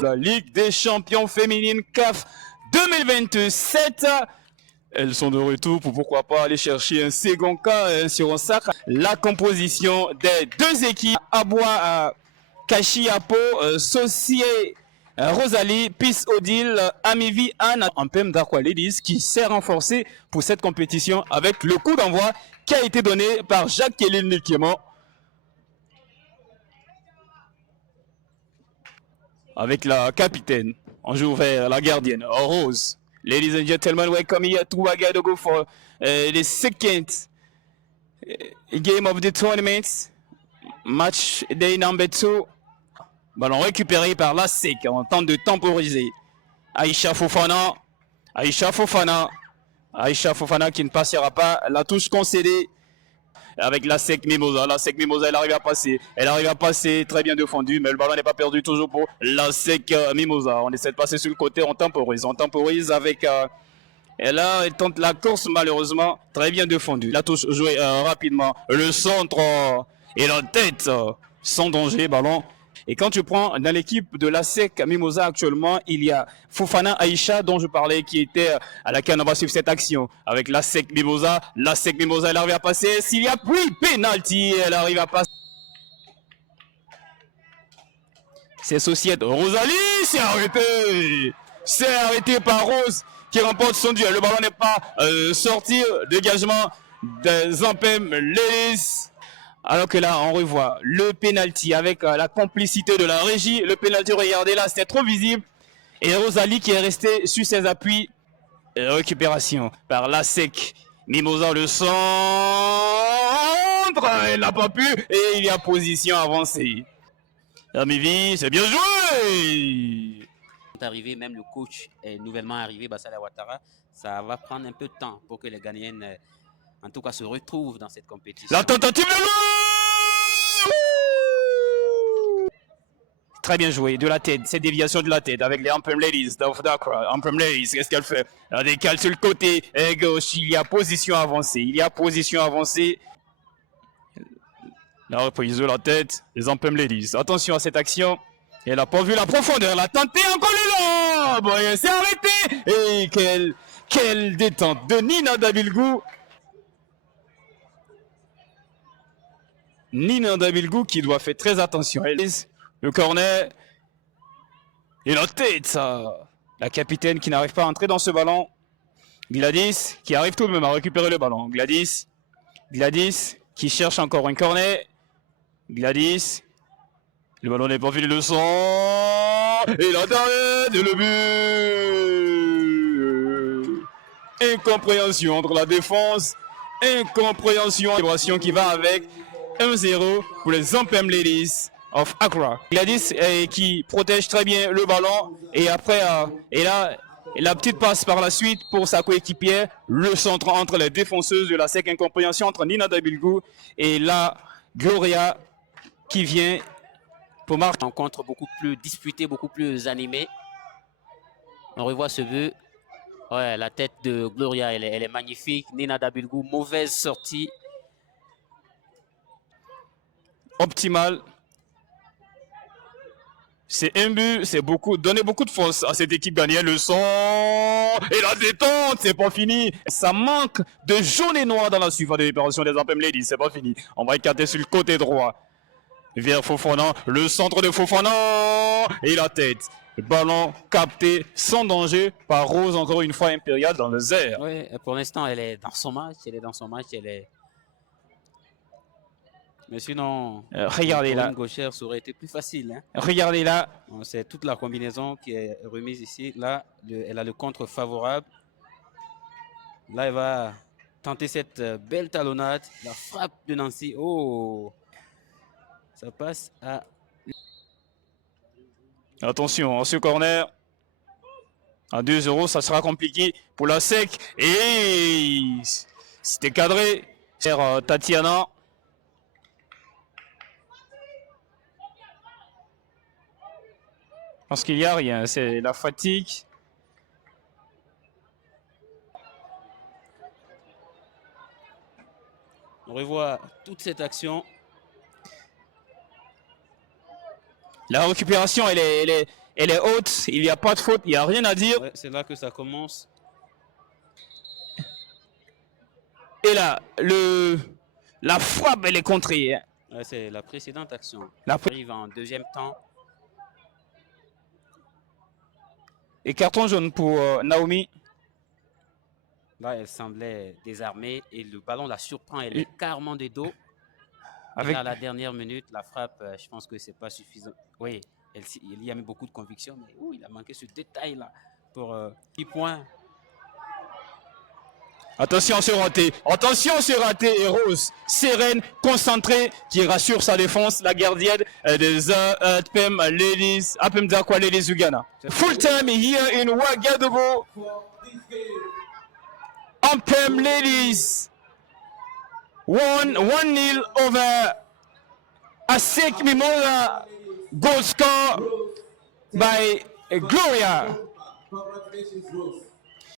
La Ligue des champions féminines CAF 2027. Elles sont de retour pour pourquoi pas aller chercher un second cas sur un sac. La composition des deux équipes, Aboua Kashiapo, Saucier Rosalie, Peace Odile, Amivi Anne, en PM d'Aqua Ladies qui s'est renforcée pour cette compétition avec le coup d'envoi qui a été donné par Jacques Kéline Nikéman. Avec la capitaine, on joue vers la gardienne, Rose. Ladies and gentlemen, welcome here to Ouagadougou for the second game of the tournament. Match day number 2. Ballon récupéré par la SEC. On tente de temporiser. Aïcha Fofana. Aïcha Fofana qui ne passera pas. La touche concédée avec la SEC Mimosa. La SEC Mimosa, elle arrive à passer. Elle arrive à passer, très bien défendu, mais le ballon n'est pas perdu toujours pour la SEC Mimosa. On essaie de passer sur le côté, on temporise avec... et là, elle tente la course, malheureusement, très bien défendu. La touche jouée rapidement. Le centre et la tête, sans danger, ballon. Et quand tu prends dans l'équipe de la SEC Mimosa actuellement, il y a Fofana Aïcha dont je parlais qui était à laquelle on va suivre cette action avec la SEC Mimosa. La SEC Mimosa, elle arrive à passer. S'il y a puis penalty, elle arrive à passer. C'est Société. Rosalie, c'est arrêté. C'est arrêté par Rose qui remporte son duel. Le ballon n'est pas sorti. Dégagement des Ampem Ladies. Alors que là, on revoit le penalty avec la complicité de la régie. Le penalty, regardez là, c'était trop visible. Et Rosalie qui est restée sur ses appuis. Récupération par la SEC. Mimosa le centre. Elle n'a pas pu. Et il y a position avancée. Amivi, c'est bien joué. Arrivé, même le coach est nouvellement arrivé, Bassala Ouattara. Ça va prendre un peu de temps pour que les Ghanéennes, en tout cas, se retrouvent dans cette compétition. La tentative de l'eau. Très bien joué, de la tête, cette déviation de la tête avec les Ampem Ladies d'Aqua. Ampem Ladies, qu'est-ce qu'elle fait? Elle décale sur le côté gauche, il y a position avancée, La reprise de la tête, les Ampem Ladies. Attention à cette action. Elle n'a pas vu la profondeur, elle a tenté encore le long. Bon, elle s'est arrêtée. Et quelle détente de Nina Dabilgou. Nina Dabilgou qui doit faire très attention. Le corner. Et la tête, ça. La capitaine qui n'arrive pas à entrer dans ce ballon. Gladys qui arrive tout de même à récupérer le ballon. Gladys qui cherche encore un corner. Gladys. Le ballon n'est pas filé le sang. Et la tête et le but. Incompréhension entre la défense. Incompréhension qui va avec 1-0 pour les Ampem Ladies of Accra. Gladys qui protège très bien le ballon. Et après, et là, la petite passe par la suite pour sa coéquipière. Le centre entre les défenseuses de la SEC. Incompréhension entre Nina Dabilgou et la Gloria qui vient pour marquer. Rencontre beaucoup plus disputée, beaucoup plus animée. On revoit ce but. Ouais, la tête de Gloria, elle est magnifique. Nina Dabilgou, mauvaise sortie. Optimal. C'est un but, c'est donner beaucoup de force à cette équipe ghanéenne. Le son et la détente, c'est pas fini. Ça manque de jaune et noir dans la suivante de l'opération des Ampem Ladies, c'est pas fini. On va écarter sur le côté droit. Vers Fofana, le centre de Fofana et la tête. Le ballon capté sans danger par Rose, encore une fois impériale dans le zère. Oui, pour l'instant, elle est dans son match. Mais sinon, regardez là. Une gauchère, ça aurait été plus facile. Hein. Regardez là. C'est toute la combinaison qui est remise ici. Là, elle a le contre favorable. Là, elle va tenter cette belle talonnade. La frappe de Nancy. Oh! Ça passe à... Attention, ce corner. À 2-0, ça sera compliqué pour la SEC. Et c'était cadré. C'est Tatiana. Parce qu'il n'y a rien, c'est la fatigue. On revoit toute cette action. La récupération, elle Elle est haute, il n'y a pas de faute, il n'y a rien à dire. Ouais, c'est là que ça commence. Et là, la frappe, elle est contrée. Hein. Ouais, c'est la précédente action. La On arrive en deuxième temps. Et carton jaune pour Naomi. Là, elle semblait désarmée et le ballon la surprend. Elle est carrément de dos. Avec... À la dernière minute, la frappe, je pense que c'est pas suffisant. Oui, il y a mis beaucoup de conviction, mais il a manqué ce détail-là pour 10 points. Attention, c'est raté. Attention, c'est raté. Et Rose, sereine, concentrée, qui rassure sa défense. La gardienne des APM Ladies, APM Dakwa Ladies Uganda. Full time here in Ouagadougou. APM Ladies. 1-0 over Asek Mimola. Goal score by Gloria. Congratulations, Rose.